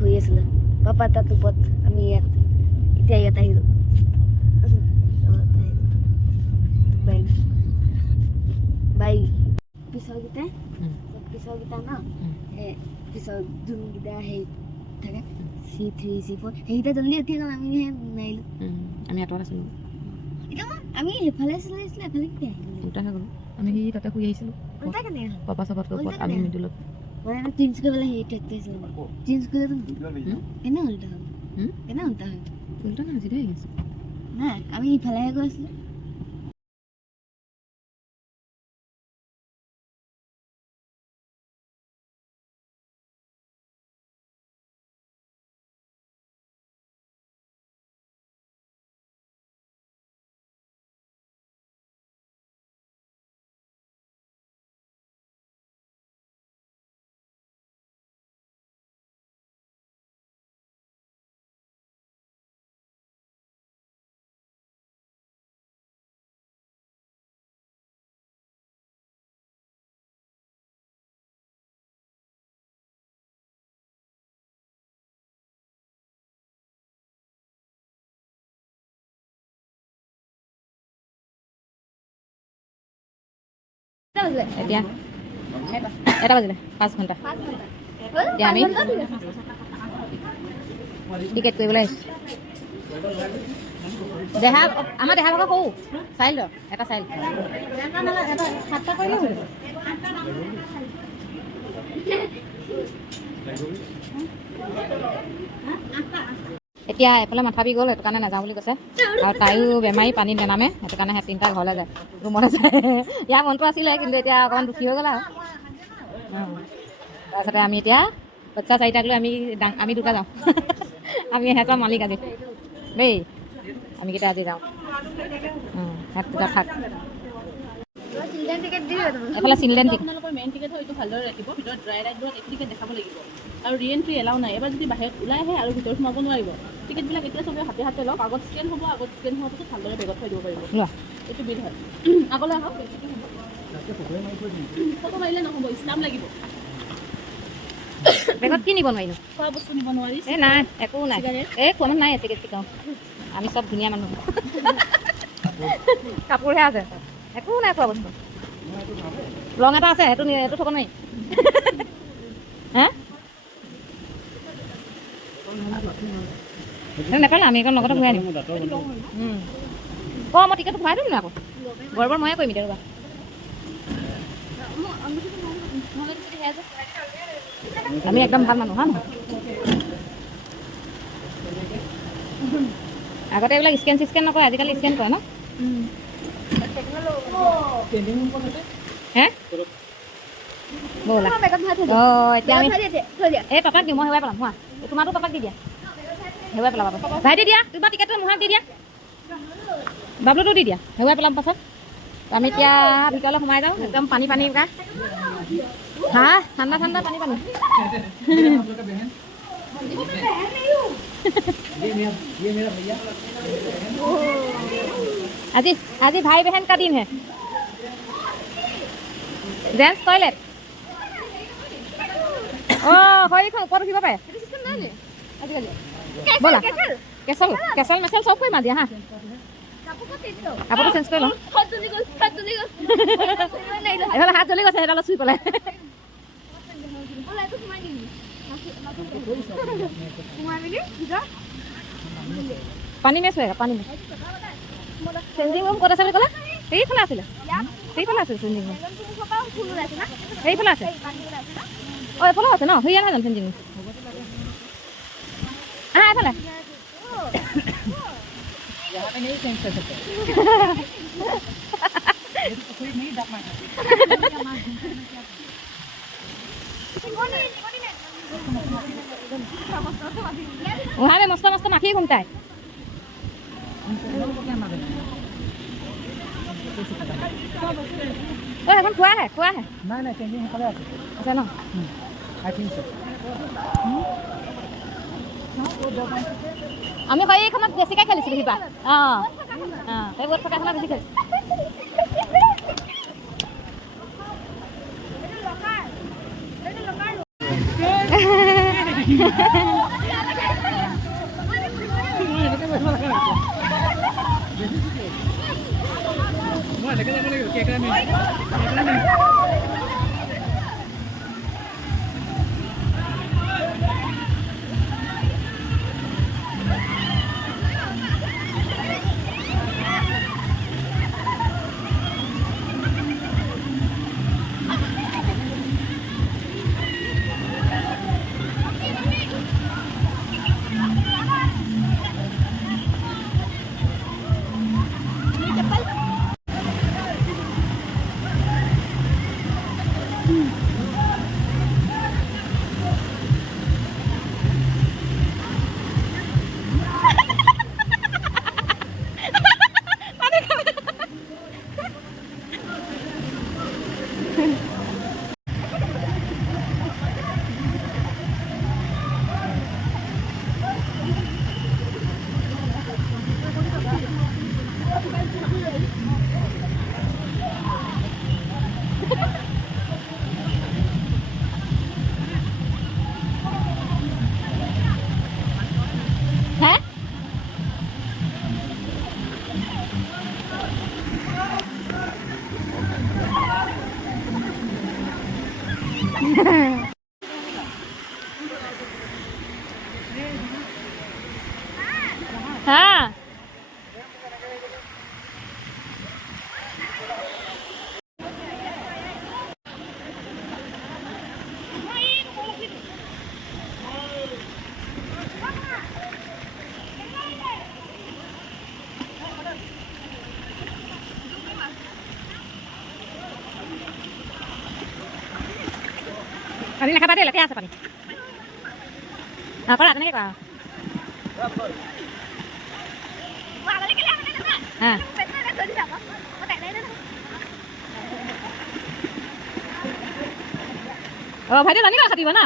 শুই আছিলোঁ পাপা তাত ওপৰত আমি ইয়াত এতিয়া ইয়াত আহিলোঁ বাই পিছৰকেইটা ন সেই পিছৰ যোনকেইটা হেৰি থাকে C3 C4 সেইকেইটা জলদি উঠি গ'ল আমিহে নাহিলোঁ আমি আঁতৰত আছিলোঁ এতিয়া আমি সেইফালে চলাই আছিলোঁ এফালে কেতিয়া আহিলোঁ উল্টা হৈ গ'লো আমি সেই তাতে শুই আহিছিলোঁ উল্টা কেনেকৈ হ'ল পাপা চবতকৈ ওপৰত আমি মিডিলত মানে চেঞ্জ কৰিবলৈ হেৰি ট্ৰেক্টৰ আছিলে চেঞ্জ কৰিলেতো কেনে উল্টা হ'ল কেনে উল্টা হ'ল উল্টা নহয় চিধাই আহিছে নাই আমি ইফালেহে গৈ আছিলোঁ এতিয়া 1টা বাজিলে 5 ঘণ্টা এতিয়া আমি টিকেট কৰিবলৈ আহিছোঁ দেহা আমাৰ দেহা ভাগৰ সৰু চাইল এটা চাইল 7টা কৰিলে হ'ল এতিয়া এফালে মাথা বিষ গ'ল সেইটো কাৰণে নাযাওঁ বুলি কৈছে আৰু তাইও বেমাৰী পানীত নেনামে সেইটো কাৰণে সেই 3টা ঘৰলৈ যায় ৰুমত আছে ইয়াৰ মনটো আছিলে কিন্তু এতিয়া অকণমান দুখী হৈ গ'ল আৰু তাৰপিছতে আমি এতিয়া বাচ্চা 4টাক লৈ আমি 2টা যাওঁ আমি সিহঁতৰ মালিক আজি দেই আমি কেইটা আজি যাওঁ সিহঁত 2টা থাক এফালে চিলড্ৰেন টিকেট আপোনালোকৰ মেইন টিকেট হয় এইটো ভালদৰে ৰাখিব ভিতৰত ড্ৰাই ৰাইডবোৰত একো টিকেট দেখাব লাগিব আৰু ৰিএণ্ট্ৰি এলাও নাই এবাৰ যদি বাহিৰত ওলাই আহে আৰু ভিতৰত সোমাব নোৱাৰিব টিকেটবিলাক এতিয়া চবে হাতে হাতে লওক আগত স্কেন হ'ব আগত স্কেন হোৱাৰ পিছত ভালদৰে বেগত থৈ দিব পাৰিব এইটো বিল হয় আগলৈ আহক ফটো মাৰিলে নহ'ব ষ্টাম্প লাগিব বেগত কি নিব নোৱাৰিলোঁ খোৱা বস্তু নিব নোৱাৰি এই নাই একো নাই এই খোৱা নাই টিকেট শিকাওঁ আমি চব ধুনীয়া মানুহ কাপোৰহে আছে একো নাই খোৱা বস্তু লং এটা আছে সেইটো থ'ব নোৱাৰি হে নেপালে আমি এখন লগতে ঘূৰাই আনিম মই টিকেটটো ঘূৰাই দিম নে আকৌ গৰবৰ ময়ে কৰিম এতিয়া ৰ'বা আমি একদম ভাল মানুহ হা আগতে এইবিলাক স্কেন চিস্কেন নকৰে আজিকালি স্কেন কৰে ন হে ব'লা এতিয়া আমি এই পাপাক দিওঁ মই হেৰুৱাই পেলাম হোৱা তোমাৰতো পাপাক দি দিয়া হেৰুৱাই পেলাবা ভাই দি দিয়া তোমাৰ টিকেটটো মোহাক দি দিয়া বাবলুটো দি দিয়া হেৰুৱাই পেলাম পাছত আমি এতিয়া ভিতৰলৈ সোমাই যাওঁ একদম পানী গা হা ঠাণ্ডা পানী আজি भाई बहन का दिन है जेंट्स टॉयलेट হয় ওপৰত উঠিব পাৰে ব'লা কেচল মেচেল চব কৰিম আজি হা কাপোৰটো চেঞ্জ কৰি লওঁ এইফালে হাত জ্বলি গৈছে সেইডালত চুই পেলাই পানী মেচ হয় পানী মেচ চেঞ্জিং ৰুম ক'ত আছে বুলি ক'লে সেইফালে আছিলে চেঞ্জিং ৰুম সেইফালে আছে এইফালে আছে ন সেয়া নহয় জানো চেঞ্জিং ৰুম এইফালে वहाँ में मस्त मस्त माखी घूमता है এখন খোৱা হে নাই চেঞ্জিং সকলে আছে আছে ন আই থিংক সো আমি কই এইখনত বেছিকৈ খেলিছিলোঁ কিবা সেইবোৰ থকাখনত বেছি খেলিছিলোঁ হে হ্যাঁ পানী নাখাবা দেই লেতেৰা আছে পানী কৰা তেনেকৈ কৰা অঁ ভাইটি জানি কথা দিব ন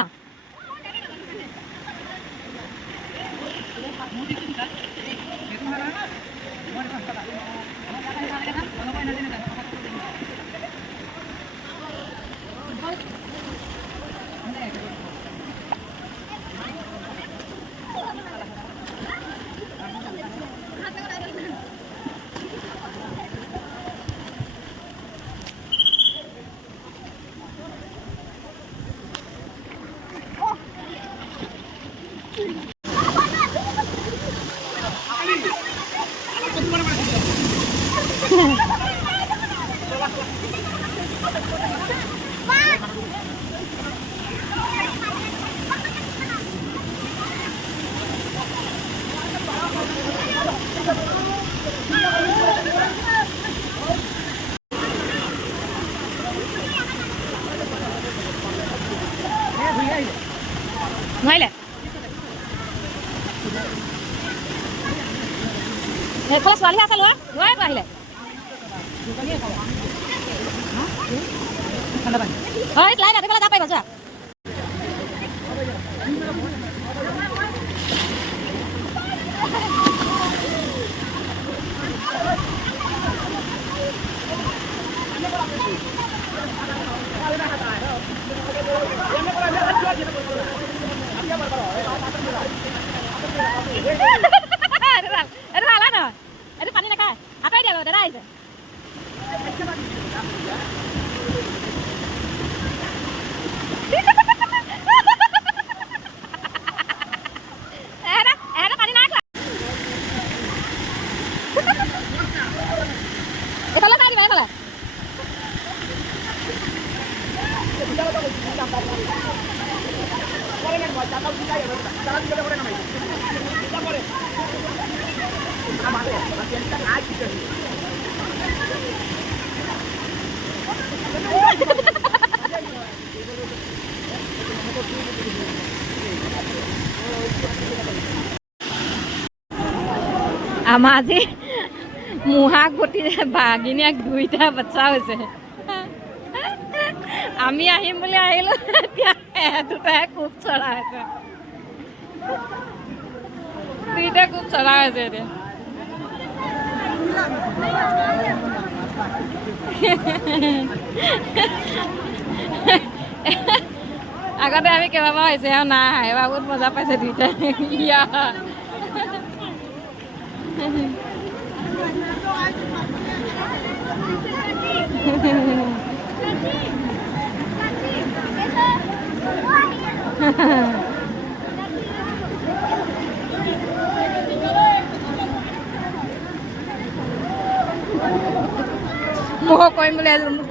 নোৱাৰিলে এইফালে ছোৱালী আছে লোৱা নোৱাৰিব আহিলে হয় লাই ৰাতিফালে যাব পাৰিব যোৱা এইটো ভাল নহয় এইটো পানী নাখায় আঁতৰাই দিয়া দাদা আহিছে পানী নাই খোৱা এইফালে চাই দিবা এইফালে আমাৰ আজি মুহাক গতি বাঘিনীয়াক দুইটা বাচ্চা হৈছে আমি আহিম বুলি আহিলো এতিয়া দুটাই খুব চৰা হৈছে দুইটা খুব চৰা হৈছে এতিয়া আগতে আমি কেইবাবাৰ হৈছে আৰু নাই এবাৰ বহুত মজা পাইছে দুইটাই ইয়া মোহ কৰিম বুলি আজি মোক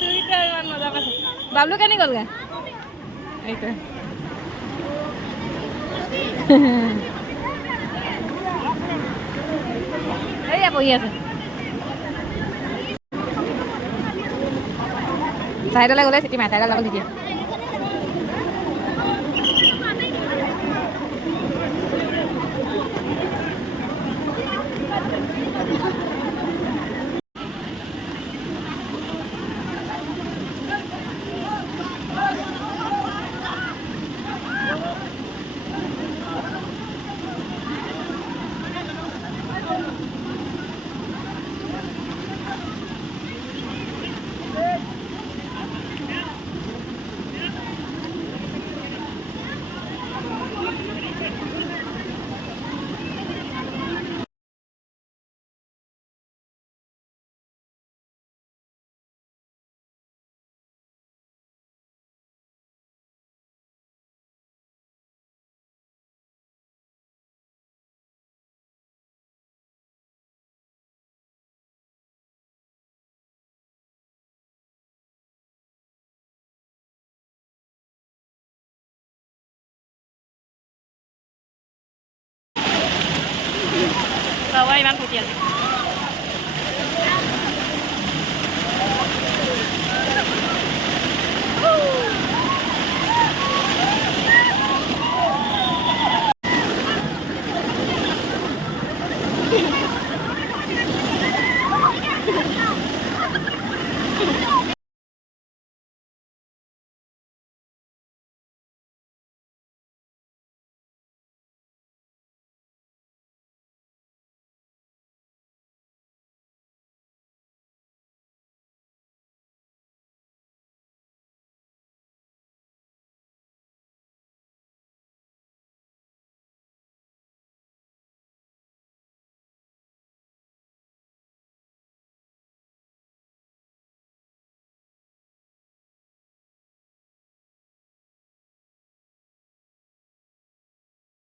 দুইটা ইমান মজা পাইছে বাবলু কেনি গ'লগৈ এইটো এইয়া বহি আছে চাইডলৈ গ'লে চিটি মাৰে চাইডলৈ যাব নিদিয়ে সবাই ইমান ফুটি আছে